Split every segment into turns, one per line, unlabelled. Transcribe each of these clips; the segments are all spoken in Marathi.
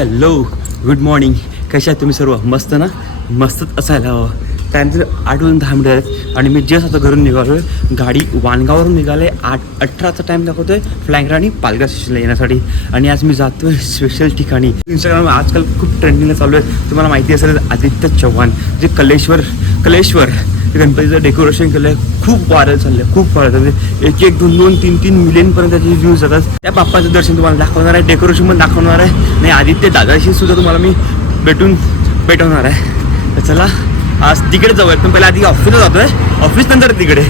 हॅलो गुड मॉर्निंग कशा तुम्ही सर्व? मस्त ना? मस्तच असायला हवं. त्यानंतर आठ वाजून दहा मिनिटं आहेत आणि मी जस्ट आता घरून निघालो आहे गाडी वाणगावरून निघाले. आठ अठराचा टाईम दाखवतो आहे फ्लँगरा आणि पालघर स्टेशनला येण्यासाठी. आणि आज मी जातो आहे स्पेशल ठिकाणी इंस्टाग्राम आजकाल खूप ट्रेंडिंगला चालू आहे. तुम्हाला माहिती असेल आदित्य चव्हाण जे कलेश्वर कलेश्वर गणपतीचं डेकोरेशन केलं आहे खूप व्हायरल चाललं आहे खूप व्हायरल म्हणजे चाललं एक एक दोन दोन तीन तीन मिलियनपर्यंत त्याचे व्ह्यूज जातात. त्या बाप्पाचं दर्शन तुम्हाला दाखवणार आहे डेकोरेशन पण दाखवणार आहे. आणि आदित्य दादाशी सुद्धा तुम्हाला मी भेटून भेटवणार आहे. तर चला आज तिकडे जाऊयात. पण पहिला आधी ऑफिसला जातोय. ऑफिस नंतर तिकडे.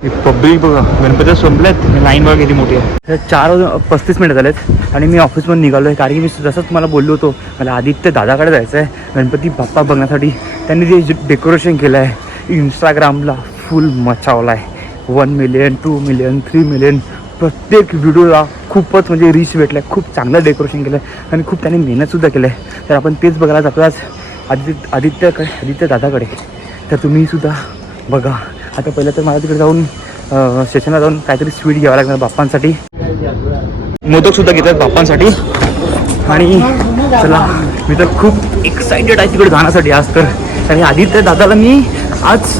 पब्लिक बघा गणपती संपल्यात लाईन बघा किती मोठी आहे. तर चार पस्तीस मिनिटं झालेत आणि मी ऑफिसमध्ये निघालो आहे कारण की मी जसं तुम्हाला बोललो होतो मला आदित्य दादाकडे जायचं आहे गणपती बाप्पा बघण्यासाठी. त्यांनी जे डेकोरेशन केलं आहे इंस्टाग्रामला फुल मचावला आहे one million two million three million प्रत्येक व्हिडिओला खूपच म्हणजे रीच भेटलं आहे खूप चांगलं डेकोरेशन केलं आहे आणि खूप त्यांनी मेहनतसुद्धा केलं आहे तर आपण तेच बघायला जातो आज. आदित्य आदित्यकडे आदित्य दादाकडे. तर तुम्हीसुद्धा बघा. आता पहिलं तर मला तिकडे जाऊन स्टेशनला जाऊन काहीतरी स्वीट घ्यावं लागणार बाप्पांसाठी. मोदक सुद्धा घेतात बाप्पांसाठी. आणि चला मी तर खूप एक्साइटेड आहे तिकडे जाण्यासाठी आज तर. आणि आधी त्या दादाला मी आज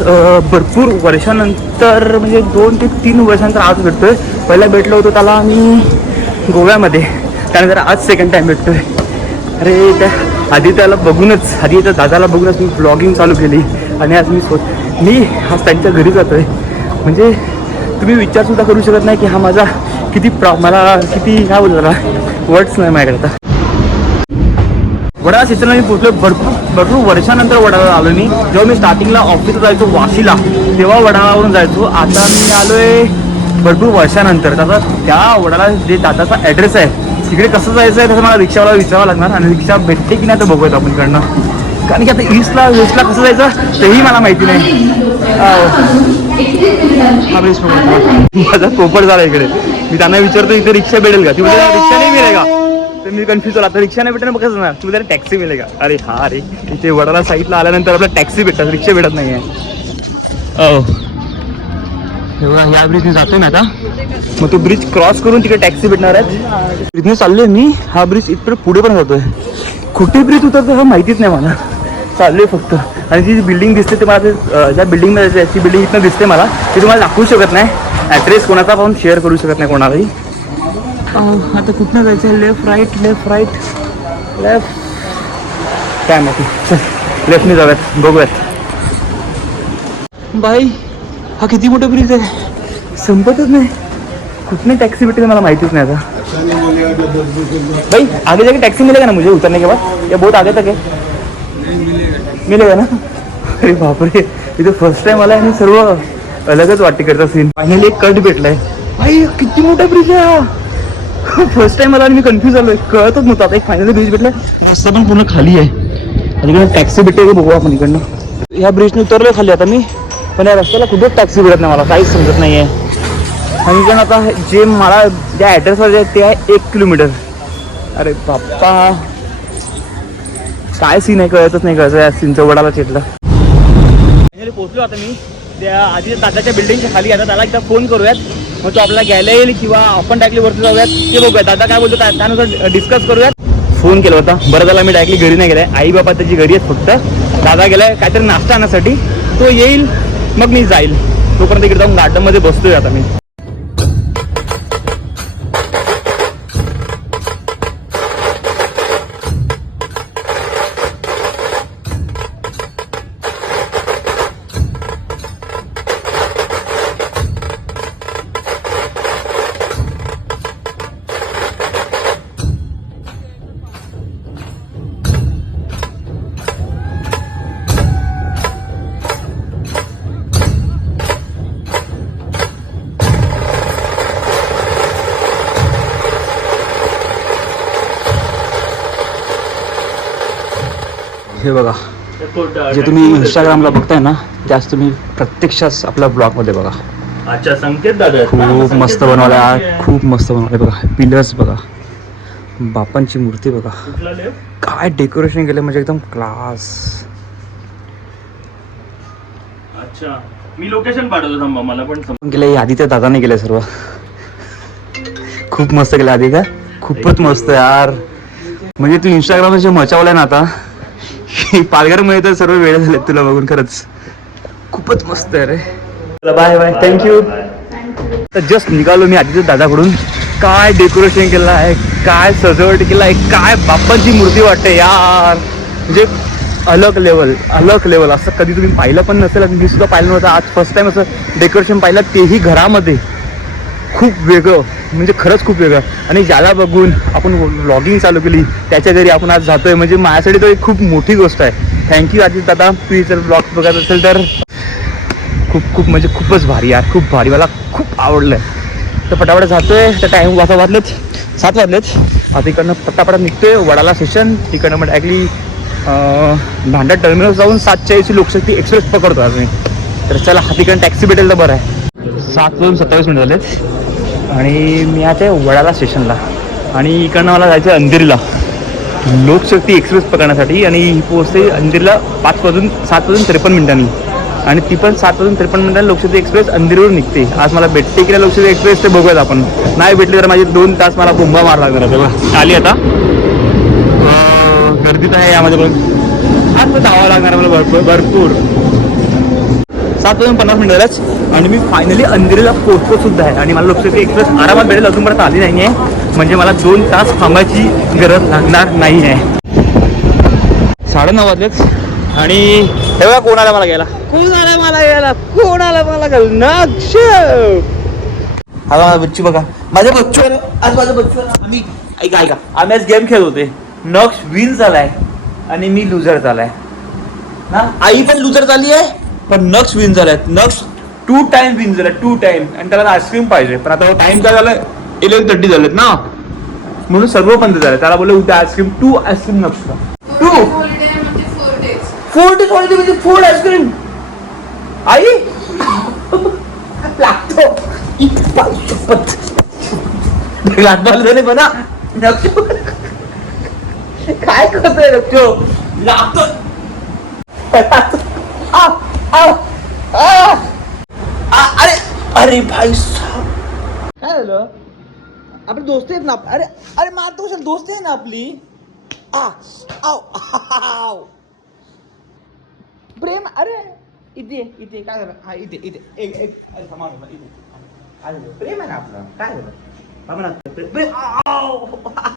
भरपूर वर्षानंतर म्हणजे दोन ते तीन वर्षानंतर आज भेटतोय. पहिला भेटलो होतो त्याला मी गोव्यामध्ये. त्यानंतर आज सेकंड टाईम भेटतोय. अरे त्या आदित्याला बघूनच आधी त्या दादाला बघूनच मी ब्लॉगिंग चालू केली. आणि आज मी स्वतः मी आज त्यांच्या घरी जातो आहे म्हणजे तुम्ही विचारसुद्धा करू शकत नाही की हा माझा किती प्रॉ मला किती काय बोलला वर्ड्स नाही माझ्याकरता वडाळा स्टेशनला मी पोचलो भरपूर भरपूर वर्षानंतर वडाळा आलो मी. जेव्हा मी स्टार्टिंगला ऑफिसला जायचो वाशीला तेव्हा वडाळावरून जायचो. आता मी आलोय भरपूर वर्षानंतर. त्याचा त्या वडाळा जे दादाचा ॲड्रेस आहे तिकडे कसं जायचं आहे तसं मला रिक्षावाला विचारावं लागणार आणि रिक्षा भेटते की नाही तर बघूयात आपण कडनं कारण की आता ईस्टला वेस्टला कसं जायचं तेही मला माहिती नाही. हा ब्रिज. माझा कोपर झाला इकडे. मी त्यांना विचारतो इथे रिक्षा भेटेल का? ती बोलते रिक्षा नाही मिळेल का तर मी कन्फ्युज झाला. आता रिक्षा नाही भेटेल मग कसं जाणार तू बोलते टॅक्सी मिळेल का अरे हा अरे. इथे वडाला साईडला आल्यानंतर आपल्याला टॅक्सी भेटतात. रिक्षा भेटत नाही आहे एवढा या ब्रिजने जातोय ना आता? मग तो ब्रिज क्रॉस करून तिकडे टॅक्सी भेटणार आहेत. ब्रिजने चाललोय मी. हा ब्रिज इकडे पुढे पण जातोय. कुठे ब्रिज उतरतो हा माहितीच नाही मला. चाललोय फक्त. आणि ती जी बिल्डिंग दिसते ते मला ज्या बिल्डिंगला जायचं आहे ती बिल्डिंग इथनं दिसते मला. ती तुम्हाला दाखवू शकत नाही. ॲड्रेस कोणाचा पण शेअर करू शकत नाही कोणालाही. आता कुठनं जायचं? Left right left right left काय माहिती चल लेफ्टने जाऊयात. बघूयात. बाई हा किती मोठा ब्रिज आहे? संपतच नाही. कुठने टॅक्सी भेटेल मला माहितीच नाही आता. भाई आगे जाके टैक्सी मिलेगा ना मुझे? उतरने के बाद? या बहुत आगे तक है मिलेगा ना. अरे बापरे. इथे फर्स्ट टाइम आला आणि सर्व अलगच वाटते करता सीन फायनली एक कट भेटलाय. भाई किती मोठा ब्रिज आहे हा. फर्स्ट टाइम आला आणि मी कन्फ्यूज झालोय. कळतच नव्हतं आता एक फायनली ब्रिज भेटलाय. रस्ता पण पूर्ण खाली आहे. आणि इकडे टॅक्सी भेटते का बघू आपण इकडनं. या ब्रिजने उतरलोय खाली आता मी. पण या रस्त्याला कुठेच टॅक्सी भेटत नाही मला. काहीच समजत नाही आहे आणि पण आता जे मला ज्या ॲड्रेसवर आहे ते आहे एक किलोमीटर. अरे बाप्पा. काय सीन आहे कळतच नाही कळत या सीनचं वडाला चिटलं पोहोचलो आता मी. त्या आधी दादाच्या बिल्डिंगच्या खाली. आता त्याला एकदा फोन करूयात. मग तो आपल्याला घ्यायला येईल किंवा आपण डायरेक्टली वरती जाऊयात. ते बघूयात. दादा काय बोलतो त्यानुसार डिस्कस करूयात. फोन केला होता. बरं झाला मी डायरेक्टली घरी नाही गेलाय. आई बाबा त्याची घरी आहेत फक्त. दादा गेलाय काहीतरी नाश्ता आणण्यासाठी. तो येईल मग मी जाईल. तोपर्यंत इकडे जाऊन गार्डनमध्ये बसतोय आता मी. हे बघा. जे तुम्ही इंस्टाग्रामला बघताय ना त्याच तुम्ही प्रत्यक्षात आपल्या ब्लॉगमध्ये बघा.
अच्छा संकेत दादा
खूप मस्त बनवल्या खूप मस्त बनवले बघा पिलर्स बघा. बापांची मूर्ती बघा. काय डेकोरेशन केलं म्हणजे एकदम क्लास
अच्छा. मी लोकेशन पाठवतो थांबा. मला पण
केलं आदित्य दादाने केलं सर्व. खूप मस्त केलं आधी का खूपच मस्त यार. म्हणजे तू इंस्टाग्रामचे मचावलाय ना आता पालघरमध्ये तर सर्व वेळ झाले तुला बघून खरंच. खूपच मस्त आहे रे. बाय बाय थँक्यू तर जस्ट निघालो मी आधीच दादाकडून. काय डेकोरेशन केलं आहे काय सजावट केलं आहे काय बाप्पाची मूर्ती वाटते यार. म्हणजे अलग लेवल अलग लेवल असं कधी तुम्ही पाहिलं पण नसेल आणि मी सुद्धा पाहिलं नव्हतं. आज फर्स्ट टाइम असं डेकोरेशन पाहिलं तेही घरामध्ये. खूप वेगळं म्हणजे खरंच खूप वेगळं. आणि ज्याला बघून आपण व्लॉगिंग चालू केली त्याच्या घरी आपण आज जातोय. म्हणजे माझ्यासाठी तर एक खूप मोठी गोष्ट आहे. थँक्यू आधी दादा. तुम्ही जर ब्लॉग बघत असेल तर. खूप खूप म्हणजे खूपच भारी यार. खूप भारी. मला खूप आवडलं तर पटापट जातोय. तर टाईम वाजता वाजलेत सात वाजलेत. आता इकडनं पटापट निघतोय. वडाला स्टेशन तिकडनं मग डायरेक्टली भांडा टर्मिनल जाऊन सातच्या ऐंशी लोकशक्ती एक्सप्रेस पकडतो आज मी तर चला हा तिकडनं टॅक्सी भेटेल तर बरं आहे. सात वाजून सत्तावीस मिनिट झालेत. आणि मी आता आहे वडाला स्टेशनला. आणि इकडनं मला जायचं आहे अंधेरीला. लोकशक्ती एक्सप्रेस पकडण्यासाठी आणि ही पोहोचते अंधेरीला पाच वाजून सात वाजून त्रेपन्न मिनिटांनी. आणि ती पण सात वाजून त्रेपन्न मिनिटांनी लोकशक्ती एक्सप्रेस अंधेरीवरून निघते. आज मला भेटते की लोकशक्ती एक्सप्रेस ते बघूयात आपण. नाही भेटली तर माझे दोन तास मला बोंबा मार लागणार आहे तेव्हा आली आता. गर्दी तर आहे यामध्ये पण. आज पण धावा लागणार आहे मला भरपूर भरपूर. सात वाजून पन्नास मिनिट झाल्याच आणि मी फायनली अंधेरीला पोहोचलो सुद्धा आहे. आणि मला लक्षात एक्सप्रेस आरामात भेटेल अजूनपर्यंत आली नाही आहे म्हणजे मला दोन तास थांबायची गरज लागणार नाही आहे साडे नऊ वाजलेच आणि हे बघा कोण आला मला घ्यायला? कोण आला मला घ्यायला? कोण आला मला घ्यायला नक्ष हा माझा बच्चू बघा. माझ्या बच्चू आज माझं बच्चू आम्ही ऐका ऐका. आम्ही आज गेम खेळत होते. नक्ष विन झालाय. आणि मी लुझर झालाय. ना? आई पण लुजर झाली आहे? पण नक्स विन झालाय नक्स टू टाइम विन झालाय टू टाइम आणि त्याला आईस्क्रीम पाहिजे. पण आता टाइम काय झालाय? इलेव्हन थर्टी झालेत ना? म्हणून सर्व बंद झालं त्याला बोलले उद्या ice cream two ice cream नक्स टू
म्हणजे four days
four days holiday म्हणजे फोर आईस्क्रीम आई! लागतो. झाले काय करतोय लागतो. अरे अरे भाई झालं आपले दोस्त आहेत ना अरे अरे मारतो कशाला दोस्त आहे ना आपली आ आव आव प्रेम अरे इथे इथे काय झालं हा? इथे इथे एक एक अरे, थांबा ना, इथे काय प्रेम आहे ना आपलं काय थांबा ना, प्रेम। आव